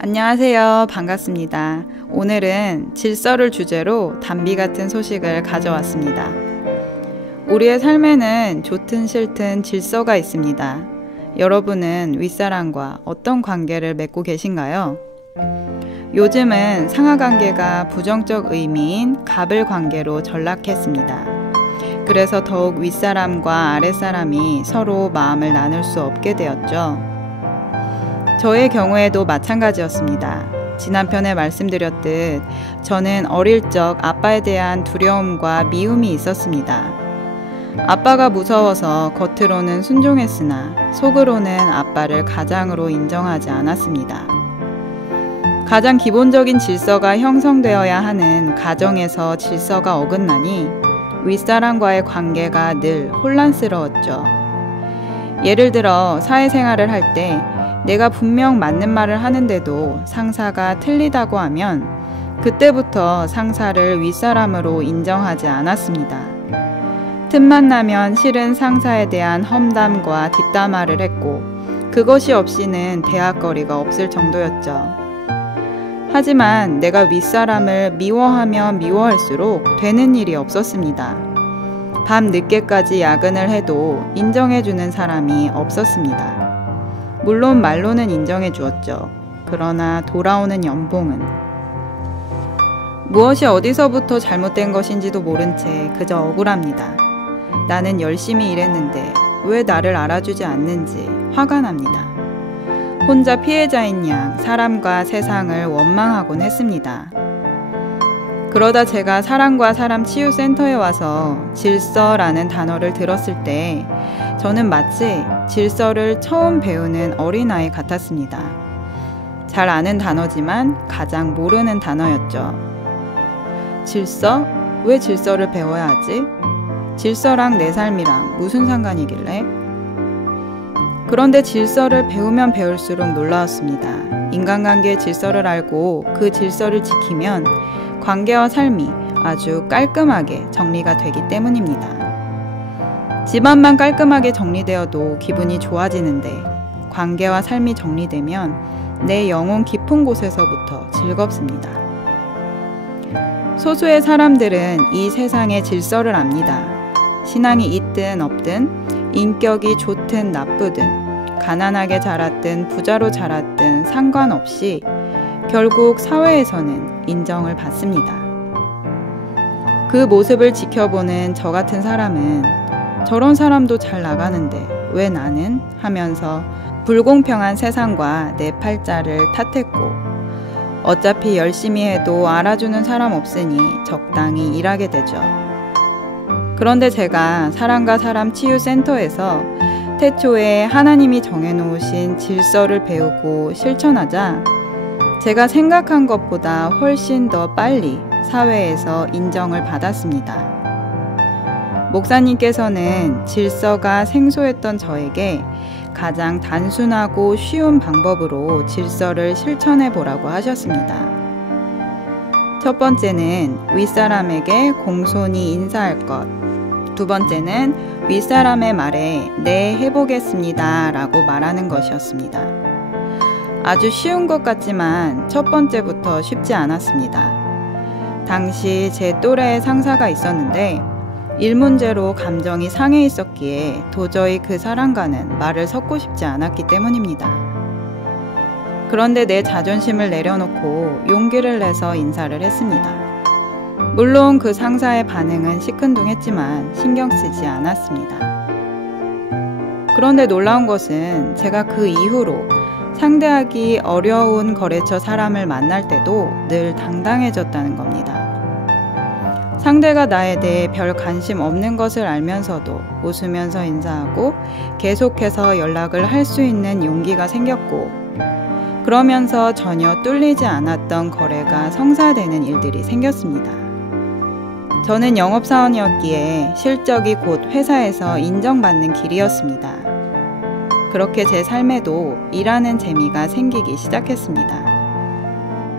안녕하세요. 반갑습니다. 오늘은 질서를 주제로 단비 같은 소식을 가져왔습니다. 우리의 삶에는 좋든 싫든 질서가 있습니다. 여러분은 윗사람과 어떤 관계를 맺고 계신가요? 요즘은 상하관계가 부정적 의미인 갑을 관계로 전락했습니다. 그래서 더욱 윗사람과 아랫사람이 서로 마음을 나눌 수 없게 되었죠. 저의 경우에도 마찬가지였습니다. 지난 편에 말씀드렸듯 저는 어릴 적 아빠에 대한 두려움과 미움이 있었습니다. 아빠가 무서워서 겉으로는 순종했으나 속으로는 아빠를 가장으로 인정하지 않았습니다. 가장 기본적인 질서가 형성되어야 하는 가정에서 질서가 어긋나니 윗사람과의 관계가 늘 혼란스러웠죠. 예를 들어 사회생활을 할 때 내가 분명 맞는 말을 하는데도 상사가 틀리다고 하면 그때부터 상사를 윗사람으로 인정하지 않았습니다. 틈만 나면 싫은 상사에 대한 험담과 뒷담화를 했고 그것이 없이는 대화거리가 없을 정도였죠. 하지만 내가 윗사람을 미워하면 미워할수록 되는 일이 없었습니다. 밤 늦게까지 야근을 해도 인정해주는 사람이 없었습니다. 물론 말로는 인정해 주었죠. 그러나 돌아오는 연봉은 무엇이 어디서부터 잘못된 것인지도 모른 채 그저 억울합니다. 나는 열심히 일했는데 왜 나를 알아주지 않는지 화가 납니다. 혼자 피해자인 양 사람과 세상을 원망하곤 했습니다. 그러다 제가 사람과 사람 치유센터에 와서 질서라는 단어를 들었을 때 저는 마치 질서를 처음 배우는 어린아이 같았습니다. 잘 아는 단어지만 가장 모르는 단어였죠. 질서? 왜 질서를 배워야 하지? 질서랑 내 삶이랑 무슨 상관이길래? 그런데 질서를 배우면 배울수록 놀라웠습니다. 인간관계의 질서를 알고 그 질서를 지키면 관계와 삶이 아주 깔끔하게 정리가 되기 때문입니다. 집안만 깔끔하게 정리되어도 기분이 좋아지는데 관계와 삶이 정리되면 내 영혼 깊은 곳에서부터 즐겁습니다. 소수의 사람들은 이 세상의 질서를 압니다. 신앙이 있든 없든 인격이 좋든 나쁘든 가난하게 자랐든 부자로 자랐든 상관없이 결국 사회에서는 인정을 받습니다. 그 모습을 지켜보는 저 같은 사람은 저런 사람도 잘 나가는데 왜 나는? 하면서 불공평한 세상과 내 팔자를 탓했고 어차피 열심히 해도 알아주는 사람 없으니 적당히 일하게 되죠. 그런데 제가 사람과 사람 치유센터에서 태초에 하나님이 정해놓으신 질서를 배우고 실천하자 제가 생각한 것보다 훨씬 더 빨리 사회에서 인정을 받았습니다. 목사님께서는 질서가 생소했던 저에게 가장 단순하고 쉬운 방법으로 질서를 실천해 보라고 하셨습니다. 첫 번째는 윗사람에게 공손히 인사할 것. 두 번째는 윗사람의 말에 네 해보겠습니다 라고 말하는 것이었습니다. 아주 쉬운 것 같지만 첫 번째부터 쉽지 않았습니다. 당시 제 또래의 상사가 있었는데 일 문제로 감정이 상해 있었기에 도저히 그 사람과는 말을 섞고 싶지 않았기 때문입니다. 그런데 내 자존심을 내려놓고 용기를 내서 인사를 했습니다. 물론 그 상사의 반응은 시큰둥했지만 신경 쓰지 않았습니다. 그런데 놀라운 것은 제가 그 이후로 상대하기 어려운 거래처 사람을 만날 때도 늘 당당해졌다는 겁니다. 상대가 나에 대해 별 관심 없는 것을 알면서도 웃으면서 인사하고 계속해서 연락을 할 수 있는 용기가 생겼고 그러면서 전혀 뚫리지 않았던 거래가 성사되는 일들이 생겼습니다. 저는 영업사원이었기에 실적이 곧 회사에서 인정받는 길이었습니다. 그렇게 제 삶에도 일하는 재미가 생기기 시작했습니다.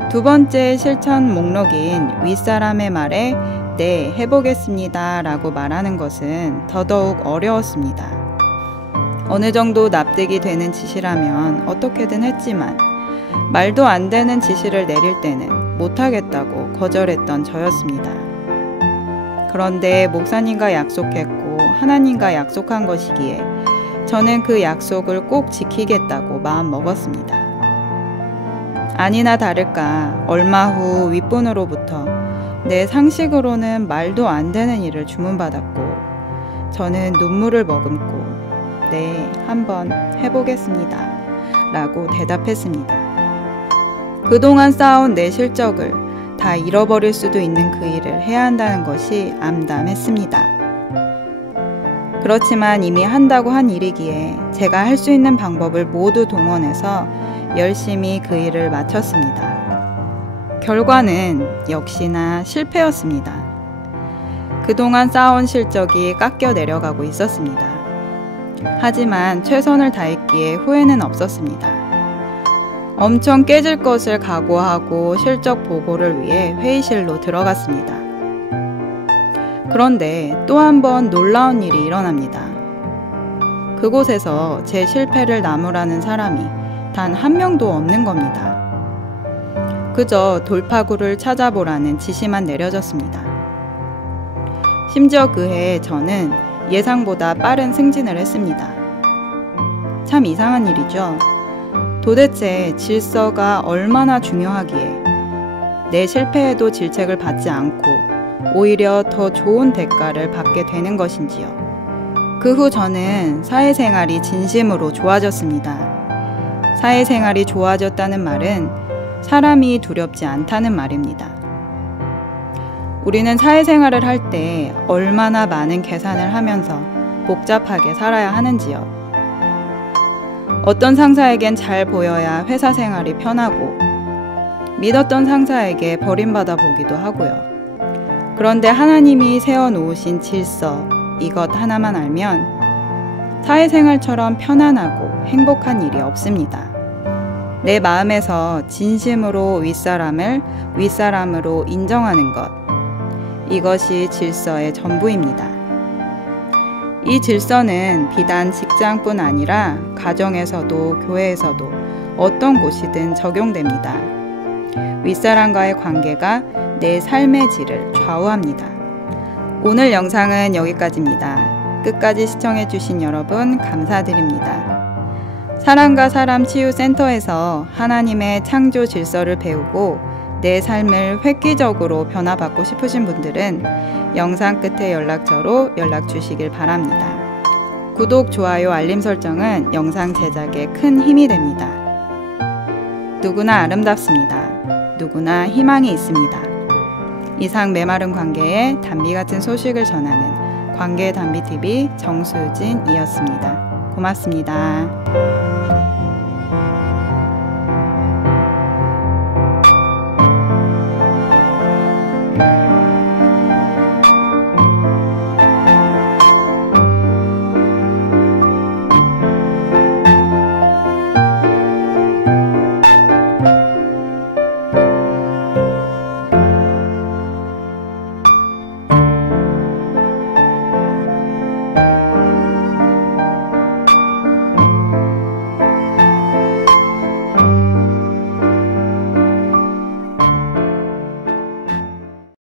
두 번째 실천 목록인 윗사람의 말에 네, 해보겠습니다 라고 말하는 것은 더더욱 어려웠습니다. 어느 정도 납득이 되는 짓이라면 어떻게든 했지만 말도 안 되는 지시를 내릴 때는 못하겠다고 거절했던 저였습니다. 그런데 목사님과 약속했고 하나님과 약속한 것이기에 저는 그 약속을 꼭 지키겠다고 마음 먹었습니다. 아니나 다를까 얼마 후 윗분으로부터 내 상식으로는 말도 안 되는 일을 주문받았고 저는 눈물을 머금고 네, 한번 해보겠습니다 라고 대답했습니다. 그동안 쌓아온 내 실적을 다 잃어버릴 수도 있는 그 일을 해야 한다는 것이 암담했습니다. 그렇지만 이미 한다고 한 일이기에 제가 할 수 있는 방법을 모두 동원해서 열심히 그 일을 마쳤습니다. 결과는 역시나 실패였습니다. 그동안 쌓아온 실적이 깎여 내려가고 있었습니다. 하지만 최선을 다했기에 후회는 없었습니다. 엄청 깨질 것을 각오하고 실적 보고를 위해 회의실로 들어갔습니다. 그런데 또 한 번 놀라운 일이 일어납니다. 그곳에서 제 실패를 나무라는 사람이 단 한 명도 없는 겁니다. 그저 돌파구를 찾아보라는 지시만 내려졌습니다. 심지어 그해 저는 예상보다 빠른 승진을 했습니다. 참 이상한 일이죠. 도대체 질서가 얼마나 중요하기에 내 실패에도 질책을 받지 않고 오히려 더 좋은 대가를 받게 되는 것인지요. 그 후 저는 사회생활이 진심으로 좋아졌습니다. 사회생활이 좋아졌다는 말은 사람이 두렵지 않다는 말입니다. 우리는 사회생활을 할 때 얼마나 많은 계산을 하면서 복잡하게 살아야 하는지요. 어떤 상사에겐 잘 보여야 회사 생활이 편하고 믿었던 상사에게 버림받아 보기도 하고요. 그런데 하나님이 세워놓으신 질서, 이것 하나만 알면 사회생활처럼 편안하고 행복한 일이 없습니다. 내 마음에서 진심으로 윗사람을 윗사람으로 인정하는 것, 이것이 질서의 전부입니다. 이 질서는 비단 직장뿐 아니라 가정에서도 교회에서도 어떤 곳이든 적용됩니다. 윗사람과의 관계가 내 삶의 질을 좌우합니다. 오늘 영상은 여기까지입니다. 끝까지 시청해주신 여러분 감사드립니다. 사람과 사람 치유센터에서 하나님의 창조 질서를 배우고 내 삶을 획기적으로 변화받고 싶으신 분들은 영상 끝에 연락처로 연락 주시길 바랍니다. 구독, 좋아요, 알림 설정은 영상 제작에 큰 힘이 됩니다. 누구나 아름답습니다. 누구나 희망이 있습니다. 이상 메마른 관계에 단비 같은 소식을 전하는 관계단비TV 정수진이었습니다. 고맙습니다.